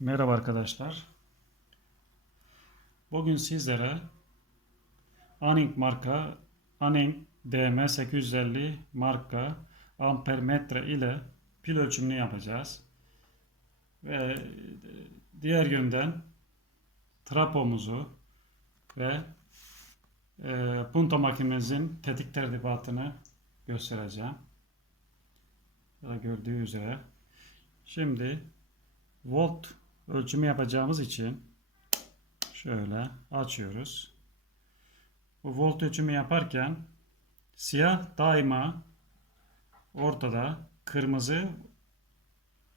Merhaba arkadaşlar. Bugün sizlere Anink marka Anink DM850 marka ampermetre ile pil ölçümünü yapacağız. Ve diğer yönden trapomuzu ve e, punto makinemizin tetik tertibatını göstereceğim. Burada gördüğü üzere. Şimdi volt ölçümü yapacağımız için şöyle açıyoruz. Bu volt ölçümü yaparken siyah daima ortada, kırmızı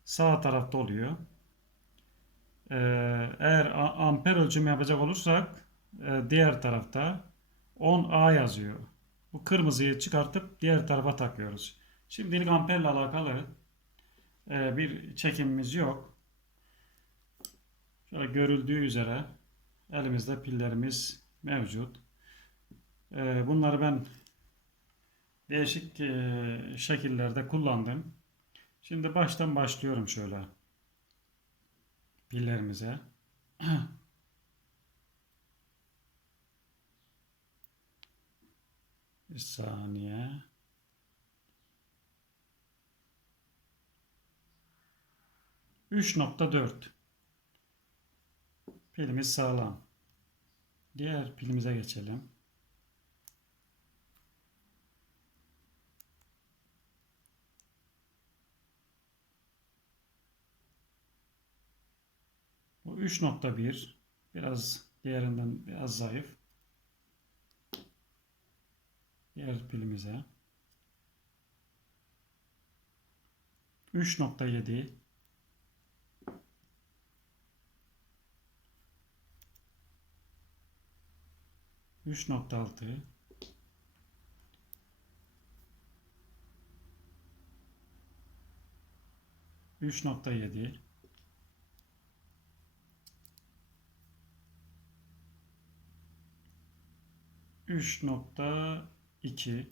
sağ tarafta oluyor. Ee, eğer amper ölçümü yapacak olursak e, diğer tarafta 10A yazıyor. Bu kırmızıyı çıkartıp diğer tarafa takıyoruz. Şimdilik amperle alakalı e, bir çekimimiz yok. Şöyle görüldüğü üzere elimizde pillerimiz mevcut. E, bunları ben değişik e, şekillerde kullandım. Şimdi baştan başlıyorum şöyle pillerimize. Bir saniye. Üç nokta dört. Pilimiz sağlam. Diğer pilimize geçelim. Bu 3.1 biraz diğerinden biraz zayıf. Diğer pilimize 3.7 3.6 3.7 3.2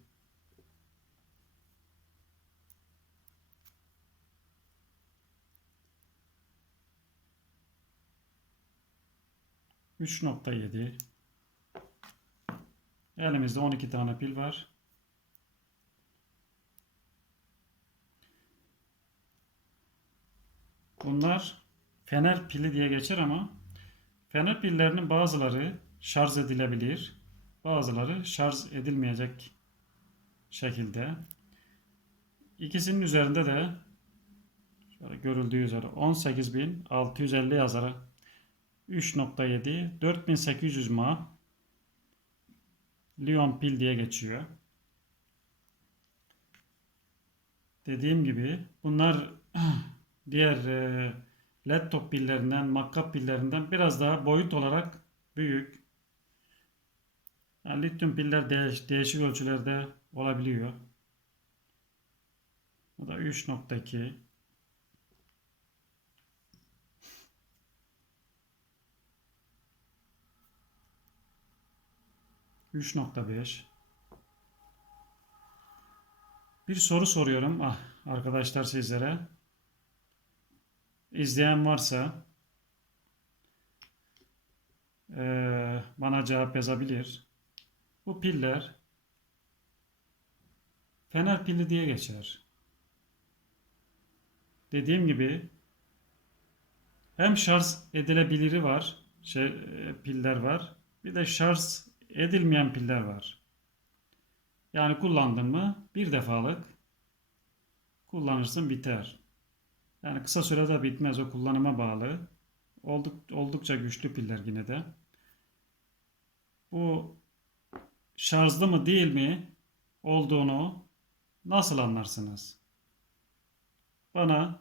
3.7 Elimizde 12 tane pil var. Bunlar fener pili diye geçer ama fener pillerinin bazıları şarj edilebilir. Bazıları şarj edilmeyecek şekilde. İkisinin üzerinde de şöyle görüldüğü üzere 18650 yazarak 3.7 4800 mAh Lion pil diye geçiyor. Dediğim gibi bunlar diğer e, led top pillerinden, makkap pillerinden biraz daha boyut olarak büyük. Yani lityum piller değiş, değişik ölçülerde olabiliyor. Bu da 3.2 3.5 Bir soru soruyorum ah, arkadaşlar sizlere. İzleyen varsa eee, bana cevap yazabilir. Bu piller fener pili diye geçer. Dediğim gibi hem şarj edilebiliri var, şey, e, piller var. Bir de şarj edilmeyen piller var. Yani kullandın mı bir defalık kullanırsın biter. Yani kısa sürede bitmez o kullanıma bağlı. Olduk, oldukça güçlü piller yine de. Bu şarjlı mı değil mi olduğunu nasıl anlarsınız? Bana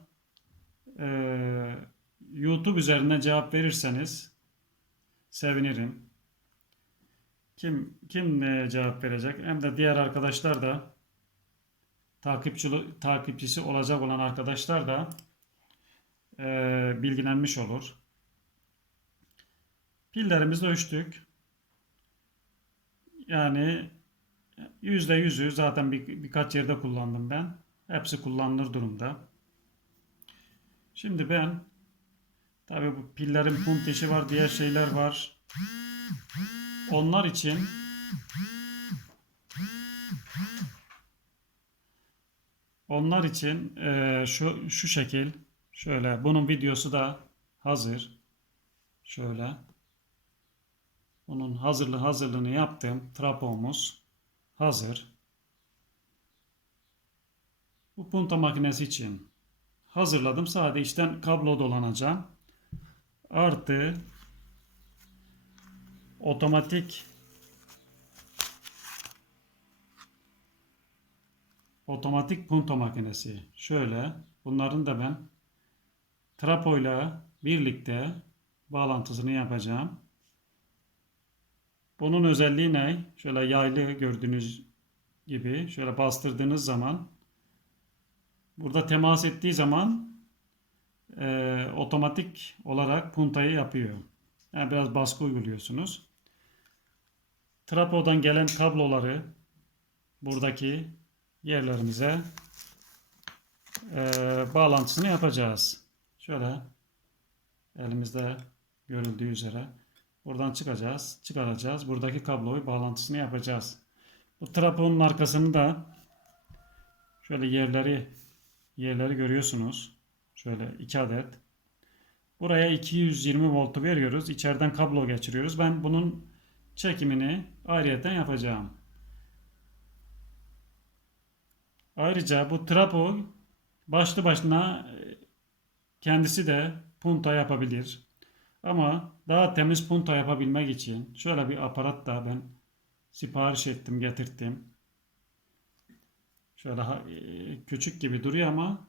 eee, YouTube üzerinden cevap verirseniz sevinirim. Kim kim cevap verecek? Hem de diğer arkadaşlar da takipçi takipçisi olacak olan arkadaşlar da e, bilgilenmiş olur. Pillerimizi ölçtük. Yani yüzde yüzü zaten bir, birkaç yerde kullandım ben. Hepsi kullanılır durumda. Şimdi ben Tabii bu pillerin punt işi var, diğer şeyler var. Onlar için onlar için eee, şu şu şekil şöyle bunun videosu da hazır. Şöyle. Bunun hazırlı hazırlığını yaptım. Trapomuz hazır. Bu punta makinesi için hazırladım. Sadece içten kablo dolanacağım. Artı otomatik otomatik punto makinesi. Şöyle bunların da ben trapoyla birlikte bağlantısını yapacağım. Bunun özelliği ne? Şöyle yaylı gördüğünüz gibi şöyle bastırdığınız zaman burada temas ettiği zaman e, otomatik olarak puntayı yapıyor. Yani biraz baskı uyguluyorsunuz. Trapodan gelen kabloları buradaki yerlerimize e, bağlantısını yapacağız. Şöyle elimizde görüldüğü üzere buradan çıkacağız, çıkaracağız. Buradaki kabloyu bağlantısını yapacağız. Bu traponun arkasını da şöyle yerleri yerleri görüyorsunuz. Şöyle iki adet. Buraya 220 voltu veriyoruz. İçeriden kablo geçiriyoruz. Ben bunun çekimini ayrıyeten yapacağım. Ayrıca bu trapo başlı başına e, kendisi de punta yapabilir. Ama daha temiz punta yapabilmek için şöyle bir aparat da ben sipariş ettim, getirttim. Şöyle e, küçük gibi duruyor ama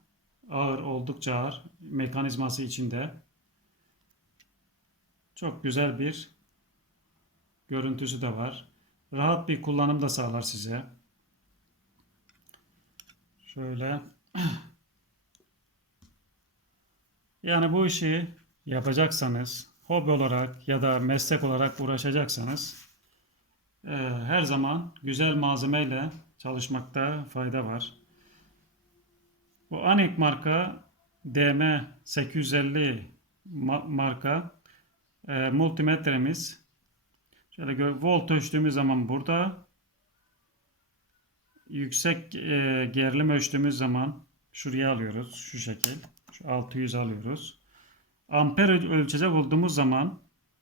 ağır, oldukça ağır. Mekanizması içinde. Çok güzel bir görüntüsü de var. Rahat bir kullanım da sağlar size. Şöyle. Yani bu işi yapacaksanız, hobi olarak ya da meslek olarak uğraşacaksanız e, her zaman güzel malzemeyle çalışmakta fayda var. Bu Anik marka DM 850 ma- marka e, multimetremiz. Şöyle gör, volt ölçtüğümüz zaman burada yüksek e, gerilim ölçtüğümüz zaman şuraya alıyoruz şu şekil. Şu 600 alıyoruz. Amper öl- ölçecek olduğumuz zaman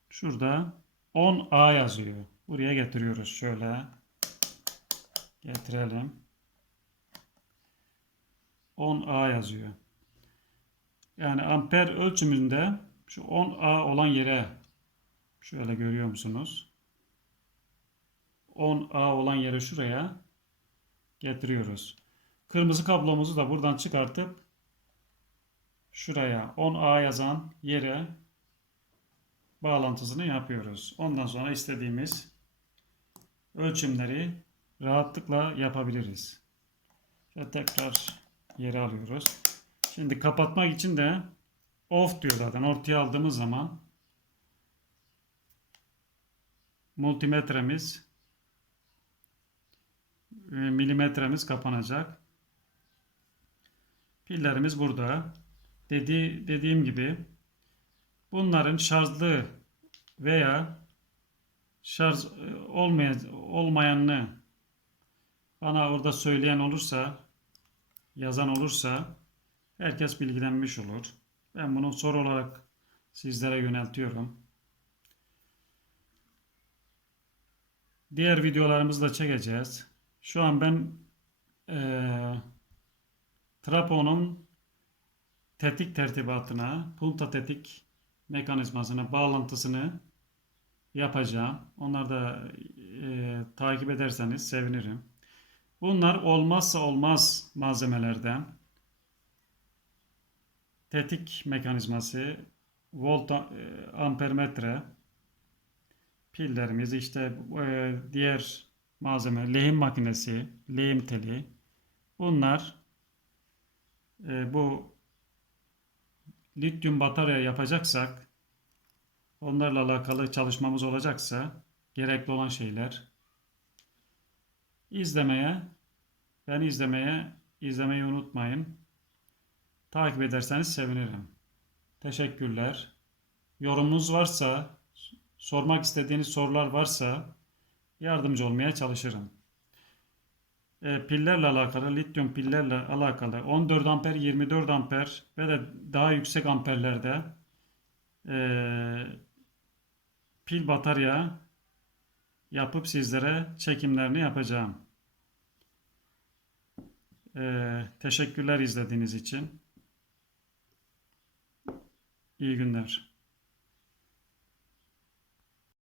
şurada 10A yazıyor. Buraya getiriyoruz şöyle. Getirelim. 10A yazıyor. Yani amper ölçümünde şu 10A olan yere şöyle görüyor musunuz? 10A olan yere şuraya getiriyoruz. Kırmızı kablomuzu da buradan çıkartıp şuraya 10A yazan yere bağlantısını yapıyoruz. Ondan sonra istediğimiz ölçümleri rahatlıkla yapabiliriz. Şöyle tekrar yere alıyoruz. Şimdi kapatmak için de off diyor zaten. Ortaya aldığımız zaman multimetremiz milimetremiz kapanacak. Pillerimiz burada. Dedi, dediğim gibi bunların şarjlı veya şarj e, olmayan, olmayanını bana orada söyleyen olursa yazan olursa herkes bilgilenmiş olur. Ben bunu soru olarak sizlere yöneltiyorum. Diğer videolarımızı da çekeceğiz. Şu an ben eee Traponun tetik tertibatına, punta tetik mekanizmasına bağlantısını yapacağım. Onları da eee, takip ederseniz sevinirim. Bunlar olmazsa olmaz malzemelerden. Tetik mekanizması, volt e, ampermetre, pillerimiz işte e, diğer malzeme, lehim makinesi, lehim teli. Bunlar e, bu lityum batarya yapacaksak onlarla alakalı çalışmamız olacaksa gerekli olan şeyler izlemeye ben izlemeye izlemeyi unutmayın. Takip ederseniz sevinirim. Teşekkürler. yorumunuz varsa, sormak istediğiniz sorular varsa yardımcı olmaya çalışırım. E, pillerle alakalı, lityum pillerle alakalı 14 amper, 24 amper ve de daha yüksek amperlerde e, pil batarya yapıp sizlere çekimlerini yapacağım. E, teşekkürler izlediğiniz için. İyi günler.